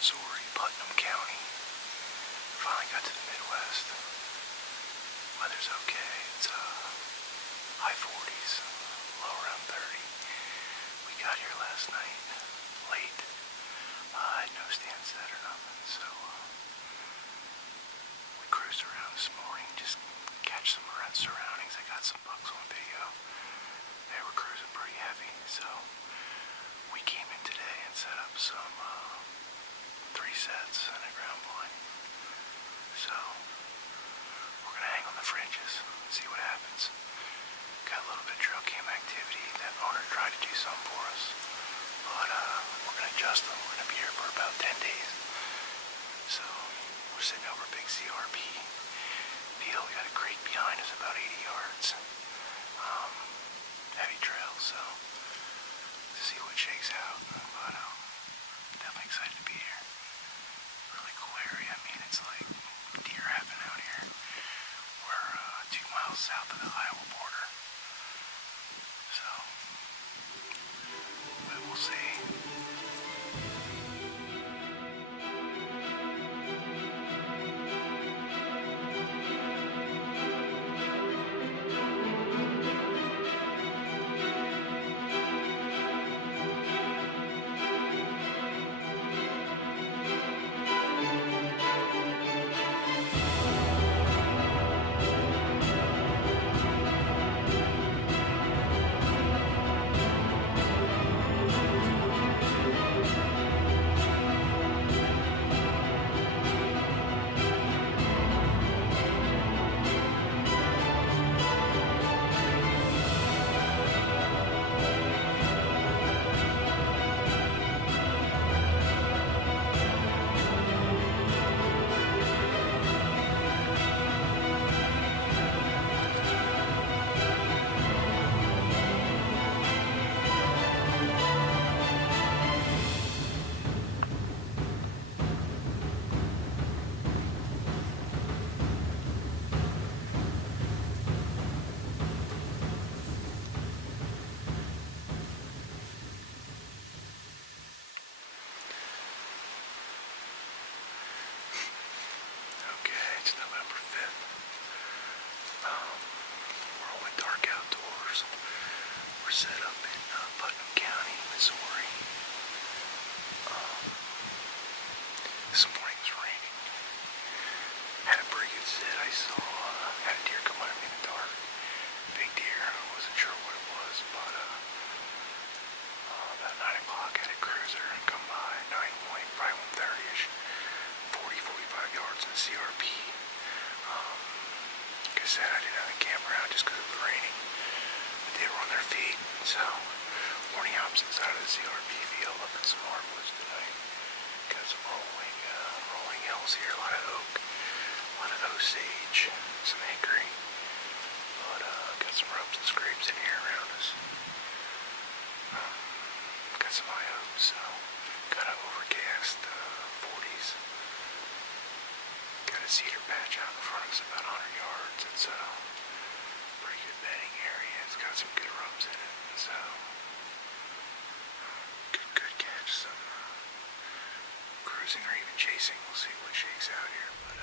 Missouri, Putnam County. Finally got to the Midwest. Weather's okay. It's high 40s, low around 30. We got here last night, late. I had no stand set or nothing, so we cruised around this morning, just catch some surroundings. I got some bucks on video. They were cruising pretty heavy, so we came in today and set up some 3 sets and a ground blind. So we're gonna hang on the fringes, see what happens. Got a little bit of trail cam activity. That owner tried to do something for us, but we're gonna adjust them. We're gonna be here for about 10 days. So we're sitting over a big CRP field. We got a creek behind us about 80 yards. Heavy trail, so to see what shakes out. But definitely excited to be here. Really cool area. I mean, it's like deer happen out here. We're 2 miles south of the Iowa border. So we will see. It's November 5th. We're all in dark outdoors. We're set up in Putnam County, Missouri. This morning it was raining. Had a pretty good sit. I saw had a deer come under me in the dark. Big deer. I wasn't sure what it was, but about 9 o'clock I had a cruiser come by, 9 point, probably 1:30ish. 40-45 yards in CRP. Like I said, I didn't have the camera out just because it was raining. But they were on their feet, so we're on the opposite side of the CRP field up in some hardwoods tonight. Got some rolling hills here, a lot of oak, a lot of osage, some hickory. But got some ropes and scrapes in here around us. Got some high oaks, so got an overcast 40s. Got a cedar patch out in front of us about 100 yards. It's a pretty good bedding area. It's got some good rubs in it. So good catch. Some cruising or even chasing. We'll see what shakes out here. But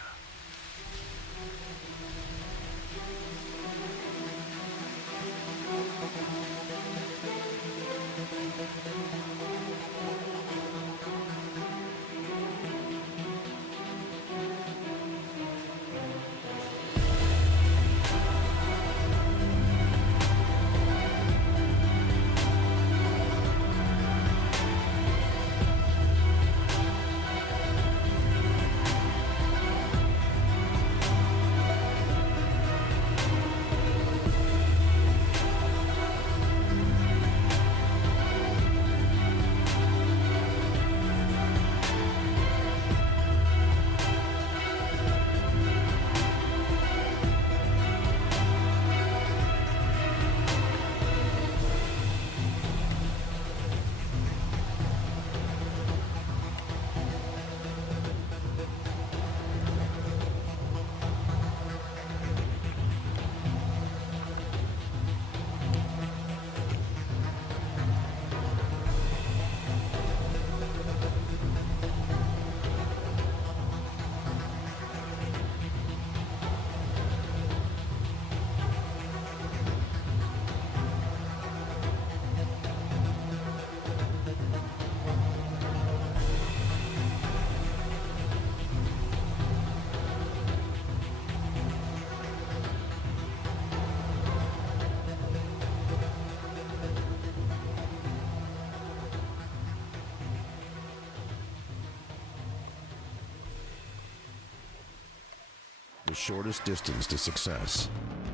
shortest distance to success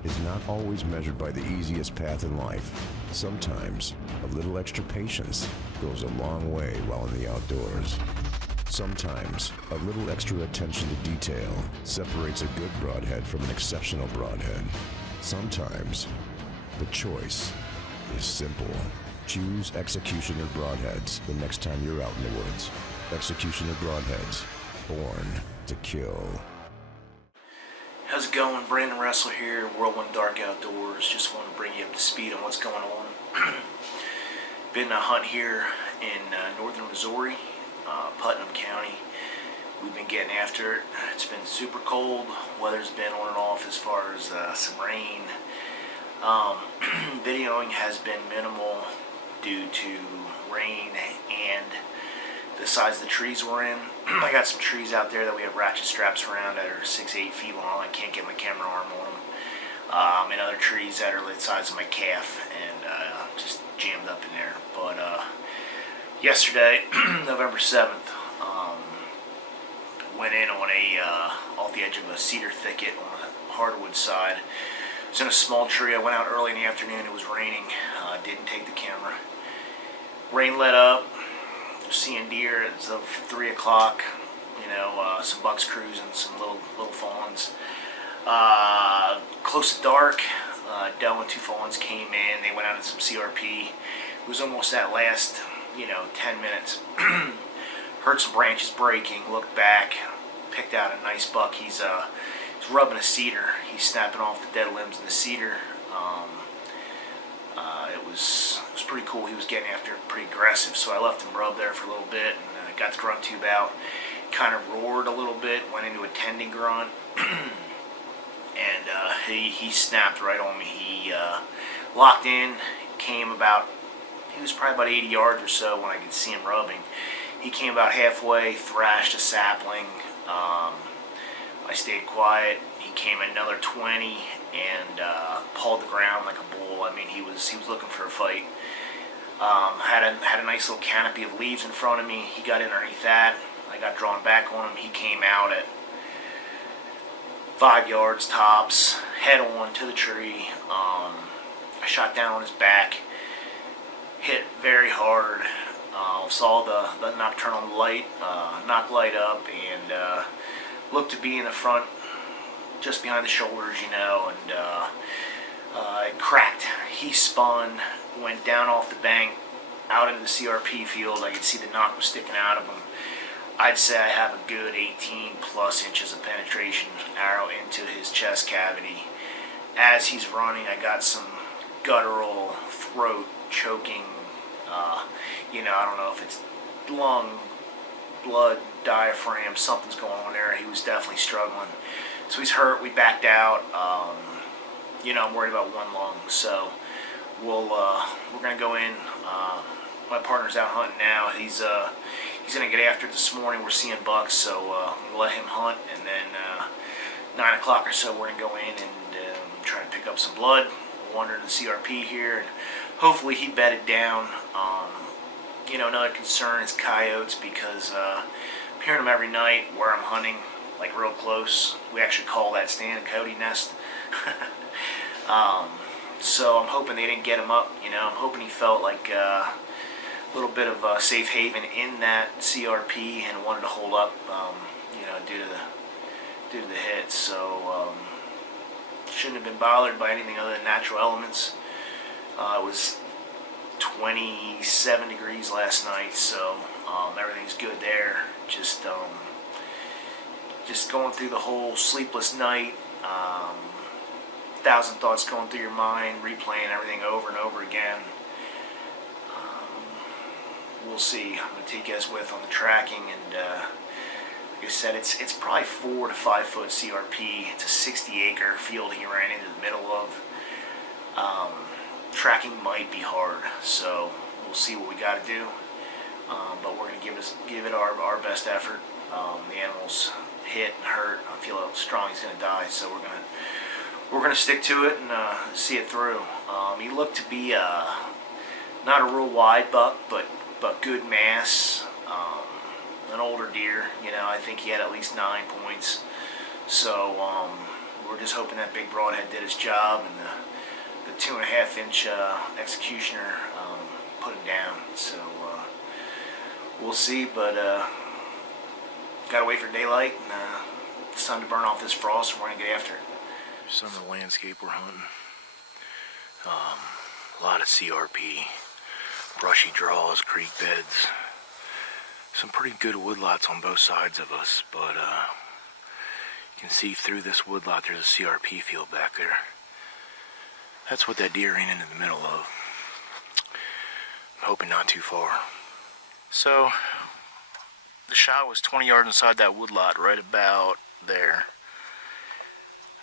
is not always measured by the easiest path in life. Sometimes a little extra patience goes a long way while in the outdoors. Sometimes a little extra attention to detail separates a good broadhead from an exceptional broadhead. Sometimes the choice is simple. Choose Executioner Broadheads the next time you're out in the woods. Executioner Broadheads, born to kill. How's it going? Brandon Ressler here, Whirlwind Dark Outdoors. Just want to bring you up to speed on what's going on. Been a hunt here in northern Missouri, Putnam County. We've been getting after it. It's been super cold. Weather's been on and off as far as some rain. Videoing has been minimal due to rain and the size of the trees we're in. I got some trees out there that we have ratchet straps around that are 6-8 feet long. I can't get my camera arm on them. And other trees that are the size of my calf and just jammed up in there. But yesterday, November 7th, went in on off the edge of a cedar thicket on the hardwood side. It was in a small tree. I went out early in the afternoon. It was raining. Didn't take the camera. Rain let up. Seeing deer as of 3 o'clock. Some bucks cruising, some little fawns. Close to dark, Dell and 2 fawns came in. They went out in some CRP. It was almost that last 10 minutes. Heard some branches breaking. Looked back. Picked out a nice buck. He's rubbing a cedar. He's snapping off the dead limbs in the cedar. It was pretty cool. He was getting after it pretty aggressive, so I left him rub there for a little bit and got the grunt tube out. Kind of roared a little bit, went into a tending grunt, and he snapped right on me. He locked in, he was probably about 80 yards or so when I could see him rubbing. He came about halfway, thrashed a sapling. I stayed quiet. He came another 20 and pawed the ground like a bull. I mean, he was looking for a fight. Had a nice little canopy of leaves in front of me. He got in underneath that. I got drawn back on him. He came out at 5 yards tops, head on to the tree. I shot down on his back, hit very hard. Saw the nocturnal light, knock light up, and looked to be in the front, just behind the shoulders, and it cracked. He spun, went down off the bank, out into the CRP field. I could see the knock was sticking out of him. I'd say I have a good 18 plus inches of penetration arrow into his chest cavity. As he's running, I got some guttural throat choking. I don't know if it's lung, blood, diaphragm, something's going on there. He was definitely struggling. So he's hurt. We backed out. I'm worried about one lung. So we're gonna go in. My partner's out hunting now. He's gonna get after it this morning. We're seeing bucks, so we'll let him hunt, and then 9 o'clock or so we're gonna go in and try to pick up some blood. Wander to the CRP here, and hopefully he bedded down. Another concern is coyotes, because I'm hearing them every night where I'm hunting, like real close. We actually call that stand a coyote nest. So I'm hoping they didn't get him up. I'm hoping he felt like a little bit of a safe haven in that CRP and wanted to hold up, due to the hit. So shouldn't have been bothered by anything other than natural elements. It was 27 degrees last night, so everything's good there. Just going through the whole sleepless night. 1,000 thoughts going through your mind, replaying everything over and over again. We'll see. I'm going to take you guys with on the tracking, and like I said, it's probably 4 to 5 foot CRP. It's a 60-acre field he ran into the middle of. Tracking might be hard, so we'll see what we got to do. But we're going to give it our best effort. The animal's hit and hurt. I feel how strong he's going to die, so we're going to stick to it and see it through. He looked to be not a real wide buck, but good mass. An older deer. I think he had at least 9 points. So we're just hoping that big broadhead did its job, and the 2.5-inch executioner put him down. So we'll see, but gotta wait for daylight, and it's time to burn off this frost, and we're gonna get after it. Some of the landscape we're hunting. A lot of CRP, brushy draws, creek beds. Some pretty good woodlots on both sides of us, but you can see through this woodlot there's a CRP field back there. That's what that deer ran into the middle of. I'm hoping not too far. So, the shot was 20 yards inside that woodlot, right about there.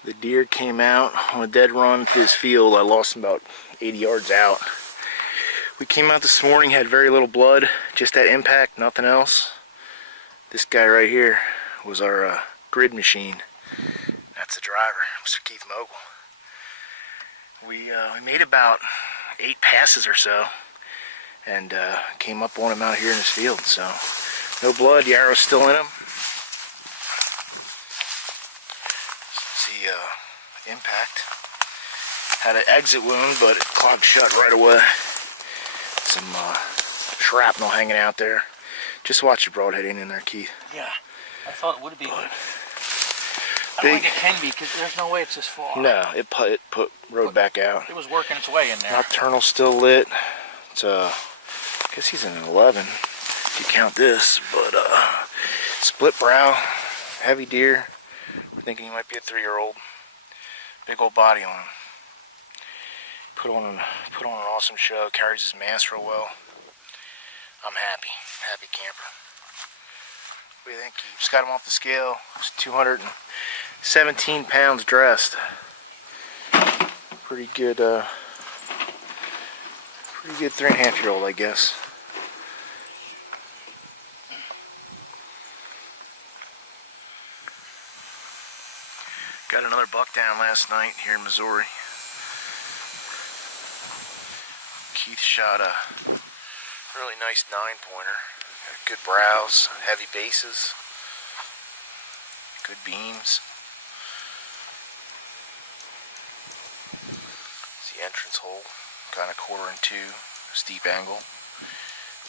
The deer came out on a dead run through this field. I lost him about 80 yards out. We came out this morning, had very little blood, just that impact, nothing else. This guy right here was our grid machine. That's the driver, Mr. Keith Mogul. We made about 8 passes or so, and came up on him out here in this field. So, no blood, the arrow's still in him. The impact had an exit wound, but it clogged shut right away. Some shrapnel hanging out there. Just watch the broadhead in there, Keith. Yeah, I thought it would be. But I don't think it can be, because there's no way it's this far. No, it rode back out. It was working its way in there. Nocturnal still lit. It's I guess he's in an 11 if you count this, but split brow, heavy deer. We're thinking he might be a 3-year-old. Big old body on him. Put on an awesome show. Carries his mass real well. I'm happy camper. What do you think? Just got him off the scale. He's 217 pounds dressed. Pretty good 3.5-year-old, I guess. Got another buck down last night here in Missouri. Keith shot a really nice 9-pointer. Got good brows, heavy bases, good beams. It's the entrance hole, kind of 1/4 and 2, steep angle.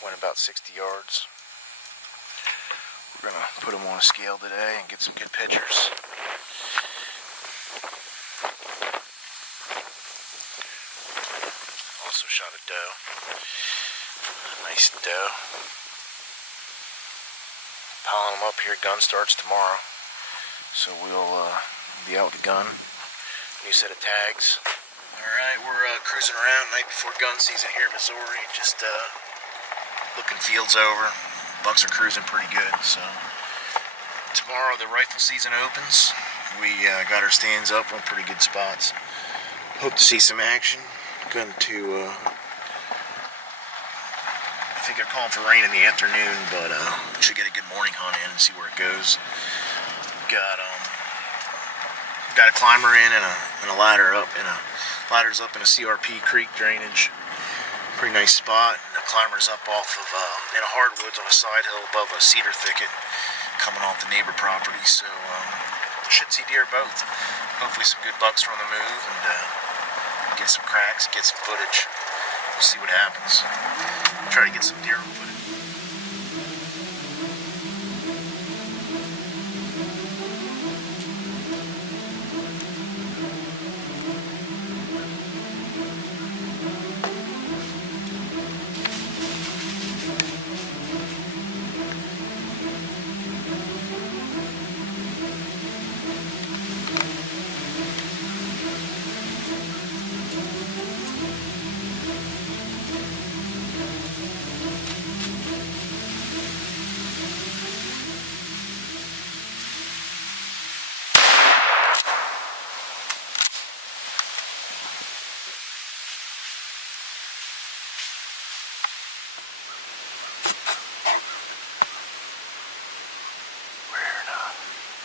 Went about 60 yards. We're gonna put him on a scale today and get some good pictures. Also shot a doe. A nice doe. Piling them up here. Gun starts tomorrow, so we'll be out with the gun. New set of tags. Alright, we're cruising around night before gun season here in Missouri. Just looking fields over. Bucks are cruising pretty good. So tomorrow the rifle season opens. We got our stands up. We're in pretty good spots. Hope to see some action. Going to I think they're calling for rain in the afternoon, but should get a good morning hunt in and see where it goes. Got a climber in and a ladder up, and ladder's up in a CRP creek drainage. Pretty nice spot. And the climber's up off of in a hardwoods on a side hill above a cedar thicket, coming off the neighbor property. So should see deer both. Hopefully some good bucks are on the move, and get some cracks, get some footage. We'll see what happens. Try to get some deer footage.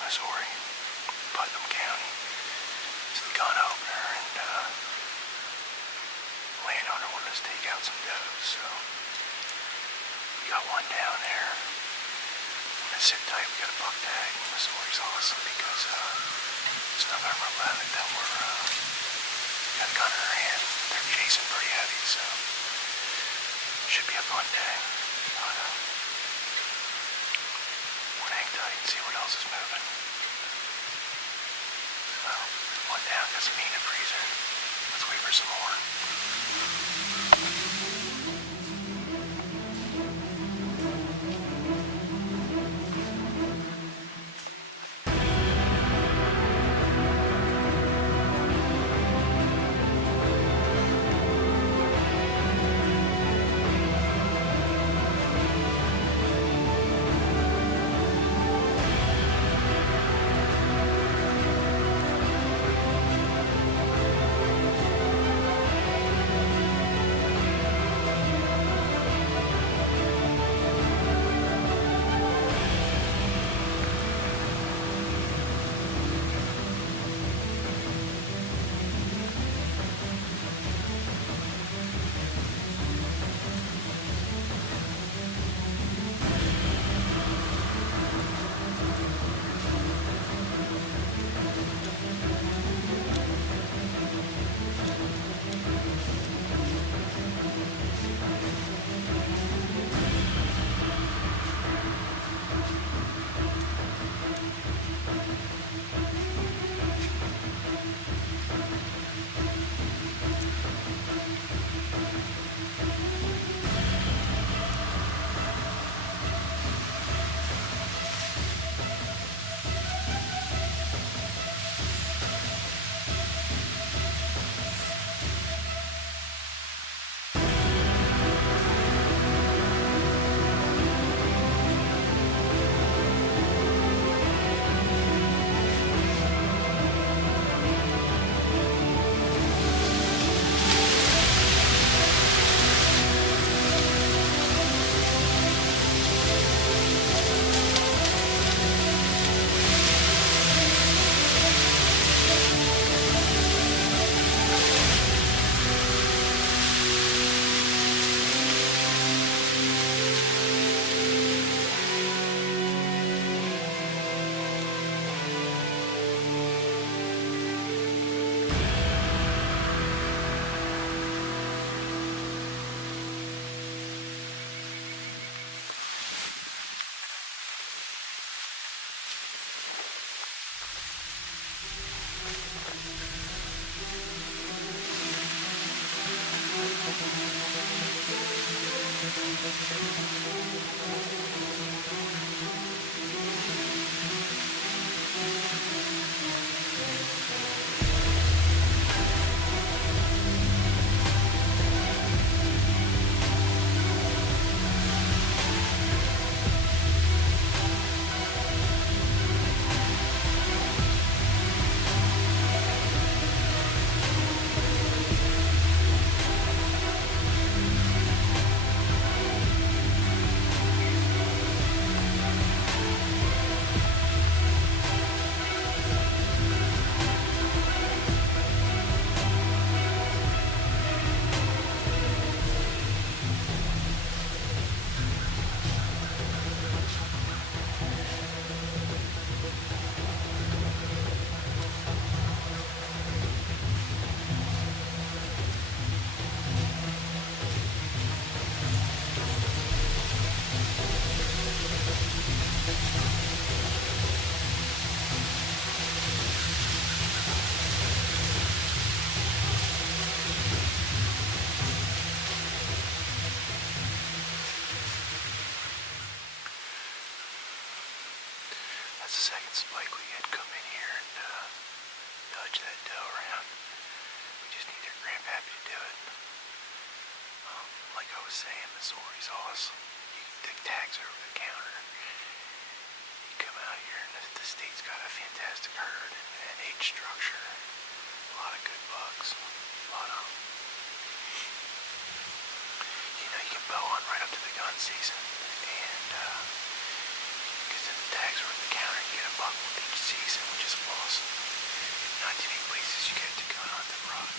Missouri, Putnam County. It's the gun opener, and landowner wanted us to take out some does, so we got one down there. sit tight. We got a buck tag. Missouri's awesome because there's nothing about it that we're got a gun in our hand. They're chasing pretty heavy, so should be a fun day. But we'll hang tight and see what else is moving. So one down, got some meat in the freezer. Let's wait for some more. That's the second spike we had come in here and nudge that doe around. We just need their grandpappy to do it. Like I was saying, Missouri's awesome. The tags are over the counter. You come out here and the state's got a fantastic herd and age structure. A lot of good bucks. A lot of them. You know, you can bow on right up to the gun season. And because the tags are over the counter, you get a buck with each season, which is awesome. Not too many places you get to go hunt the rod.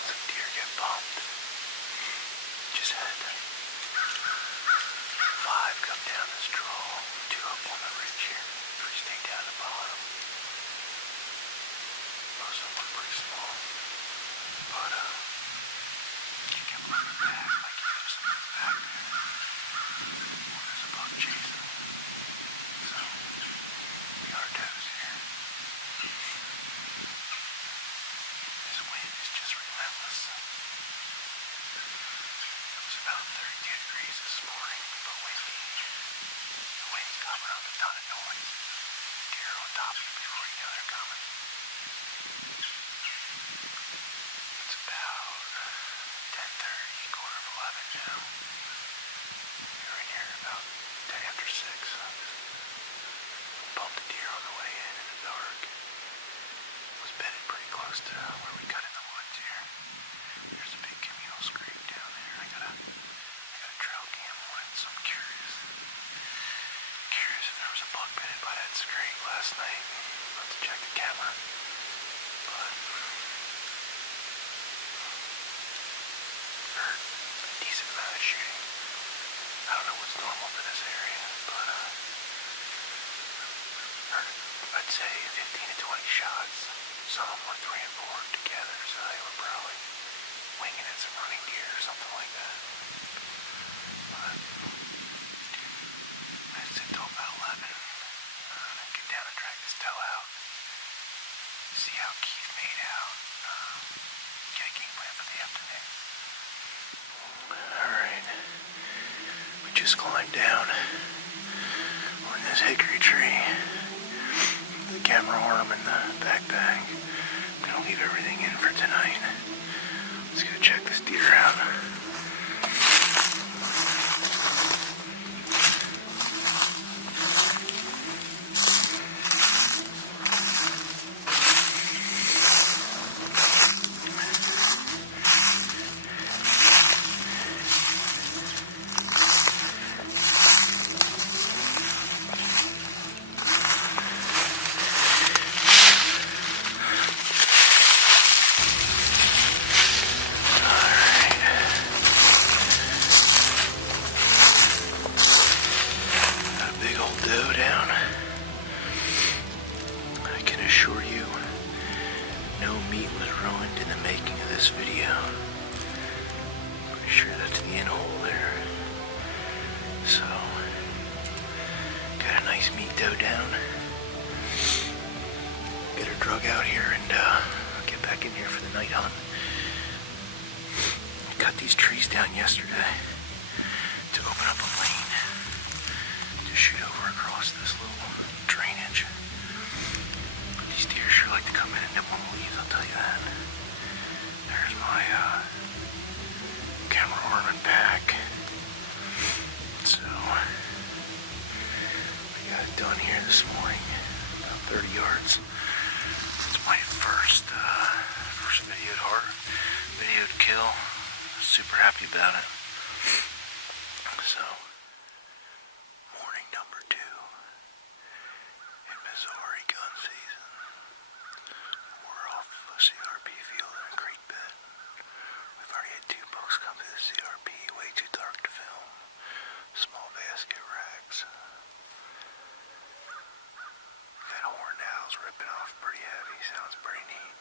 let some deer get bumped. Just had 5 come down this draw, 2 up on the ridge here, 3 stayed down the bottom. Most of them were pretty small, but you kept running back like you knew something was back there. There's a buck chasing, so we are toes here. This wind is just relentless. It was about 32 degrees this morning, but windy. The wind's coming up, a ton of noise. Deer on top of you before you know they're coming. It's about 10:30, quarter of 11 now. We were in here about 10 after 6. Bumped a deer on the way in the dark. Was bedded pretty close to where we cut in the woods here. There's a big communal scrape down there. I got a trail cam on it, so I'm curious. Curious if there was a buck bedded by that scrape last night. I'll have to check the camera. But heard a decent amount of shooting. I don't know what's normal for this area, but heard, I'd say 15 to 20 shots. Some of them were 3 and 4 together, so they were probably winging at some running deer or something like that. But I sit till about 11. Get down and drag this doe out. See how Keith made out. Get a game plan for the afternoon. Alright. We just climbed down. We're in this hickory tree. The camera arm and the backpack. I'm gonna leave everything in for tonight. Let's go check this deer out. Yesterday to open up a lane to shoot over across this little drainage. These deer sure like to come in and nip on the leaves, I'll tell you that. There's my camera arm and pack. So we got it done here this morning, about 30 yards. It's my first videoed kill. Super happy about it. So, morning number 2 in Missouri gun season. We're off a CRP field in a creek bed. We've already had 2 bucks come to the CRP, way too dark to film. Small basket racks. We've had horned owls ripping off pretty heavy. Sounds pretty neat.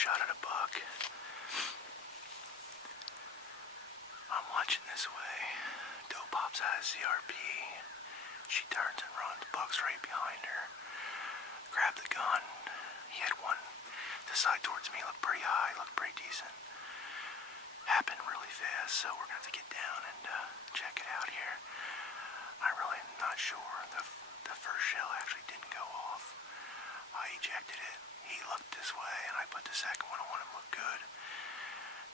shot at a buck. I'm watching this way. Doe pops out of CRP. She turns and runs. Buck's right behind her. Grab the gun. He had one decide towards me. Looked pretty high. Looked pretty decent. Happened really fast, so we're gonna have to get down and check it out here. I really am not sure. The first shell actually didn't go off. I ejected it. He looked this way, and I put the second one on him. Looked good.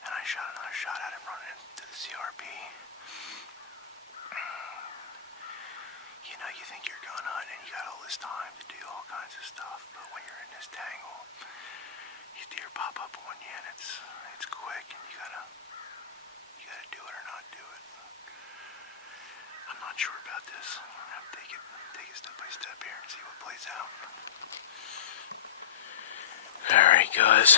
And I shot another shot at him running into the CRP. You know, you think you're gun hunting and you got all this time to do all kinds of stuff, but when you're in this tangle, these deer pop up on you, and it's quick, and you gotta do it or not do it. I'm not sure about this. I'm gonna have to take it step by step here and see what plays out. Alright guys,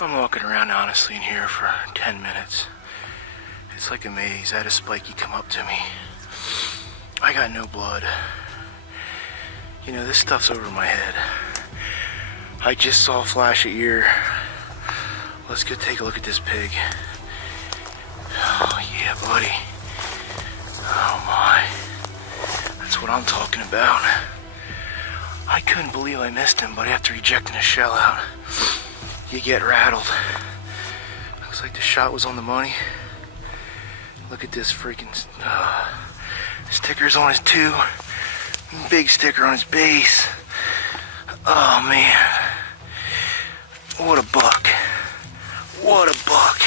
I'm walking around honestly in here for 10 minutes. It's like a maze. I had a spiky come up to me. I got no blood. You know, this stuff's over my head. I just saw a flash of ear. Let's go take a look at this pig. Oh yeah, buddy. Oh my. That's what I'm talking about. I couldn't believe I missed him, but after ejecting a shell out, you get rattled. Looks like the shot was on the money. Look at this freaking stickers on his tube. Big sticker on his base. Oh man. What a buck. What a buck.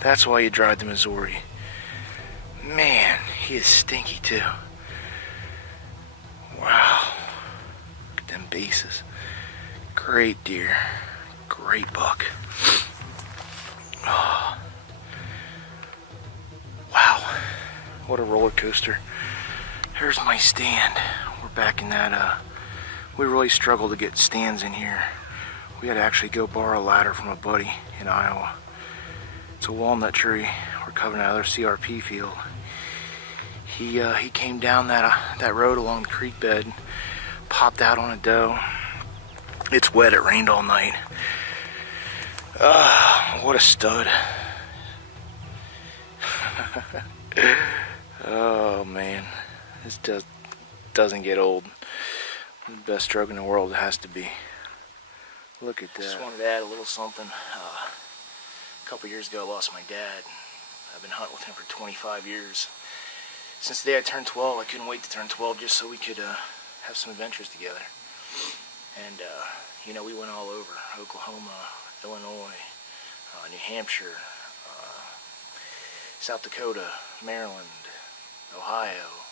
That's why you drive to Missouri. Man, he is stinky too. Wow. Look at them bases. Great deer. Great buck. Oh. Wow. What a roller coaster. Here's my stand. We're back in that, we really struggled to get stands in here. We had to actually go borrow a ladder from a buddy in Iowa. It's a walnut tree. We're covering another CRP field. He came down that road along the creek bed, popped out on a doe. It's wet, it rained all night. What a stud. Oh man, this doesn't get old. The best drug in the world, it has to be. Look at that. Just wanted to add a little something. A couple years ago I lost my dad. I've been hunting with him for 25 years. Since the day I turned 12, I couldn't wait to turn 12 just so we could have some adventures together. And you know, we went all over. Oklahoma, Illinois, New Hampshire, South Dakota, Maryland, Ohio,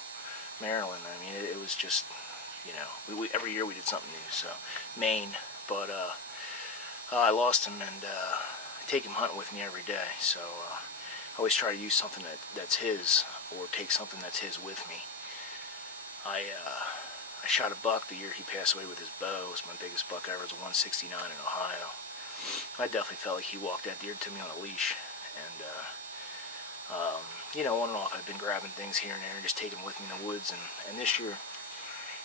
Maryland. I mean, it was just, you know, we every year we did something new. So Maine, but I lost him, and I take him hunting with me every day. So I always try to use something that's his, or take something that's his with me. I shot a buck the year he passed away with his bow. It was my biggest buck ever. It was a 169 in Ohio. I definitely felt like he walked that deer to me on a leash. And you know, on and off, I've been grabbing things here and there and just taking them with me in the woods. And this year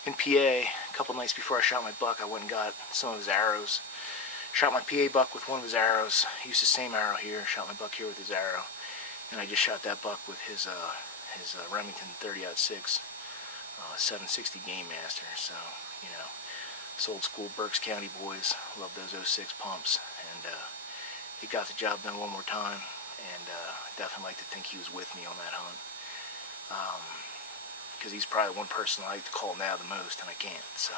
in PA, a couple nights before I shot my buck, I went and got some of his arrows. Shot my PA buck with one of his arrows. Used the same arrow here. Shot my buck here with his arrow. And I just shot that buck with his Remington 30-06 760 Game Master. So, you know, this old school Berks County boys love those 06 pumps. And he got the job done one more time. And definitely like to think he was with me on that hunt. Because he's probably one person I like to call now the most, and I can't. So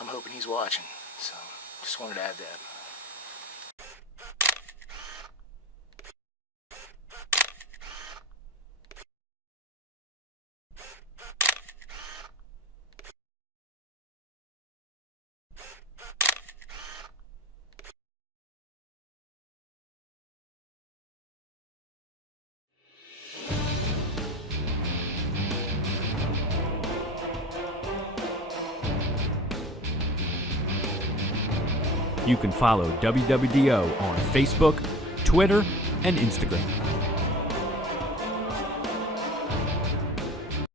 I'm hoping he's watching. So just wanted to add that. You can follow WWDO on Facebook, Twitter, and Instagram.